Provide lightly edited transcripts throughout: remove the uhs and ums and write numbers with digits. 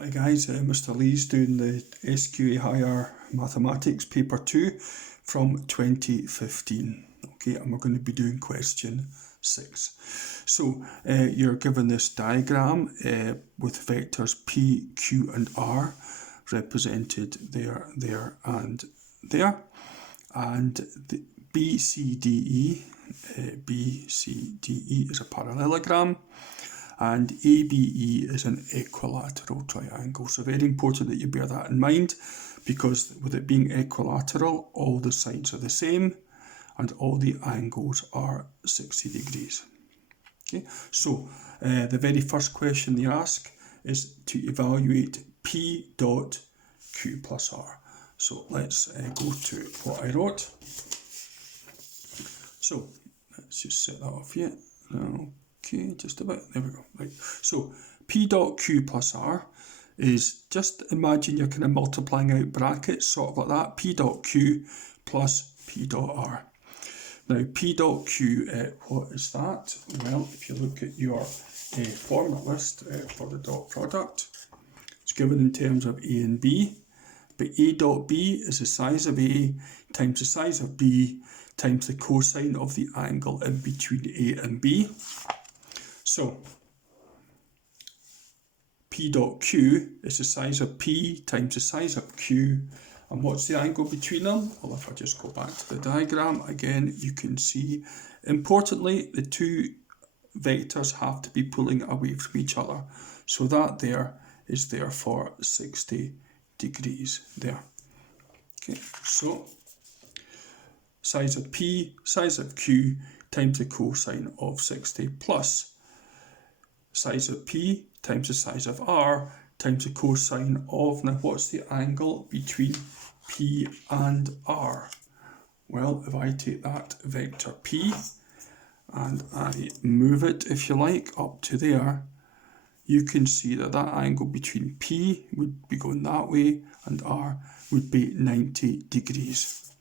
Hi guys, Mr. Lee's doing the SQA Higher Mathematics Paper 2 from 2015. Okay, and we're going to be doing question 6. So you're given this diagram with vectors P, Q and R represented there, there and there. And the B, C, D, E is a parallelogram. And ABE is an equilateral triangle. So very important that you bear that in mind, because with it being equilateral, all the sides are the same and all the angles are 60 degrees. Okay, so the very first question they ask is to evaluate P dot Q plus R. So let's go to what I wrote. So let's just set that off here. Okay, just about, there we go, right. So P dot Q plus R is, just imagine you're kind of multiplying out brackets, sort of like that, P dot Q plus P dot R. Now P dot Q, what is that? Well, if you look at your formula list for the dot product, it's given in terms of A and B, but A dot B is the size of A times the size of B times the cosine of the angle in between A and B. So P dot Q is the size of P times the size of Q. And what's the angle between them? Well, if I just go back to the diagram, again, you can see, importantly, the two vectors have to be pulling away from each other. So that there is therefore 60 degrees there. Okay, so size of P, size of Q times the cosine of 60 plus size of P times the size of R times the cosine of, now what's the angle between P and R? Well, if I take that vector P and I move it, if you like, up to there, you can see that that angle between P would be going that way and R would be 90 degrees.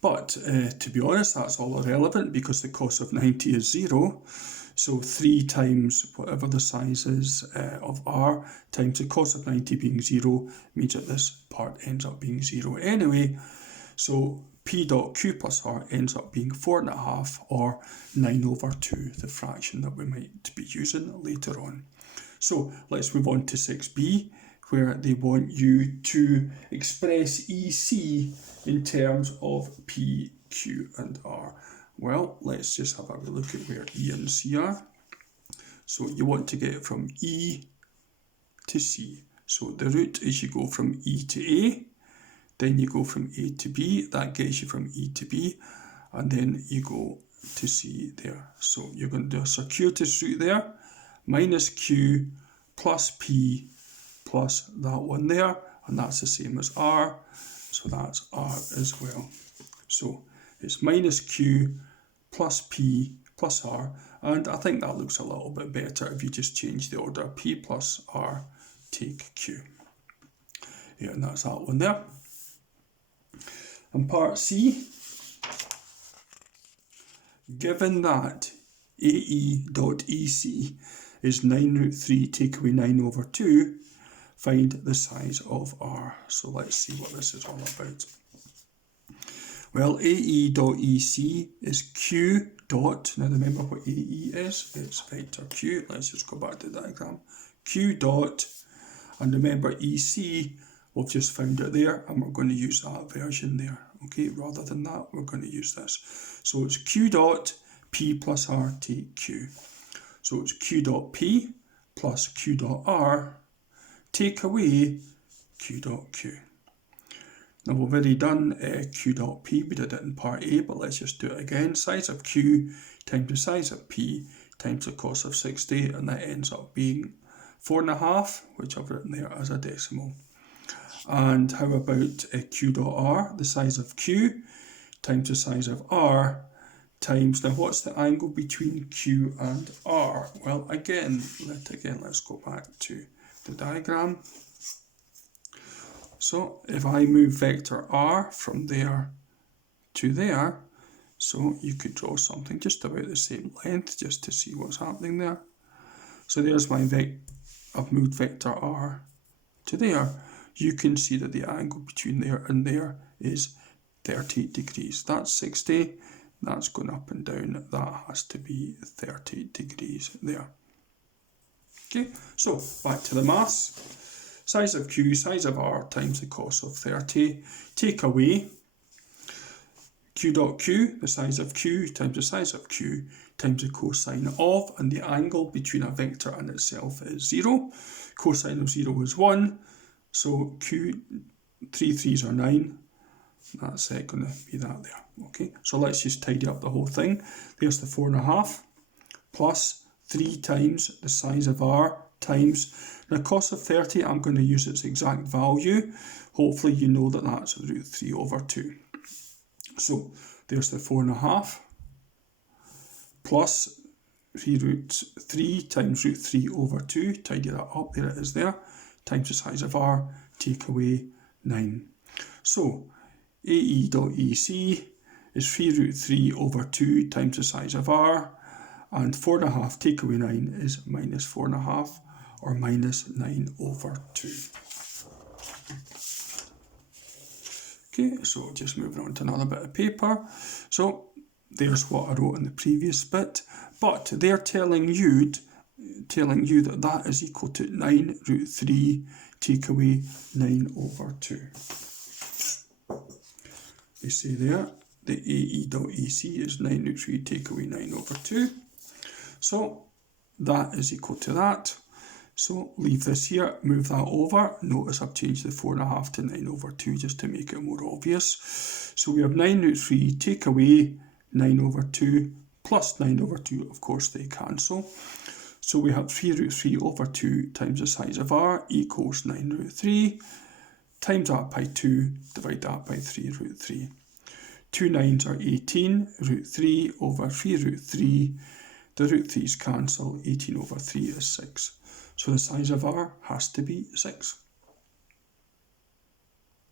But to be honest, that's all irrelevant because the cos of 90 is 0. So 3 times whatever the size is of R times the cos of 90 being 0 means that this part ends up being 0 anyway. So P dot Q plus R ends up being 4.5 or 9 over 2, the fraction that we might be using later on. So let's move on to 6b, where they want you to express EC in terms of P, Q and R. Well, let's just have a look at where E and C are. So you want to get from E to C. So the route is you go from E to A, then you go from A to B, that gets you from E to B, and then you go to C there. So you're going to do a circuitous route there, minus Q plus P plus that one there, and that's the same as R, so that's R as well. So it's minus Q plus P plus R, and I think that looks a little bit better if you just change the order. P plus R, take Q. Yeah, and that's that one there. And part C, given that AE dot EC is 9 root 3 take away 9 over 2, find the size of R. So let's see what this is all about. Well, AE dot EC is Q dot, now remember what AE is, it's vector Q, let's just go back to the diagram, Q dot, and remember EC, we've just found it there, and we're going to use that version there, okay, rather than that, we're going to use this. So it's Q dot P plus R take Q. So it's Q dot P plus Q dot R, take away Q dot Q. Now we've already done Q dot P, we did it in part A, but let's just do it again. Size of Q times the size of P times the cos of 60, and that ends up being 4.5, which I've written there as a decimal. And how about Q dot R, the size of Q times the size of R times, now what's the angle between Q and R? Well, let's go back to the diagram. So if I move vector R from there to there, so you could draw something just about the same length just to see what's happening there. So there's my I've moved vector r to there, you can see that the angle between there and there is 30 degrees. That's 60, that's going up and down, that has to be 30 degrees there. Okay, so back to the maths. Size of Q, size of R times the cos of 30. Take away Q dot Q, the size of Q times the size of Q times the cosine of, and the angle between a vector and itself is 0. Cosine of 0 is 1, so Q, 3 3s are 9. That's going to be that there. Okay, so let's just tidy up the whole thing. There's the 4.5 plus 3 times the size of R times, now cos of 30, I'm going to use its exact value. Hopefully you know that that's root 3 over 2. So there's the 4.5 plus 3 root 3 times root 3 over 2, tidy that up, there it is there, times the size of R, take away 9. So AE dot EC is 3 root 3 over 2 times the size of R, and 4.5 take away 9 is minus 4.5, or minus 9 over 2. Okay, so just moving on to another bit of paper. So there's what I wrote in the previous bit, but they're telling you that that is equal to 9 root 3 take away 9 over 2. They say there, the AE dot EC is 9 root 3 take away 9 over 2. So that is equal to that. So leave this here, move that over. Notice I've changed the 4.5 to 9 over 2 just to make it more obvious. So we have 9 root 3 take away 9 over 2 plus 9 over 2, of course they cancel. So we have 3 root 3 over 2 times the size of R equals 9 root 3. Times that by 2, divide that by 3 root 3. 2 9s are 18, root 3 over 3 root 3. The root 3's cancel, 18 over 3 is 6. So the size of R has to be 6.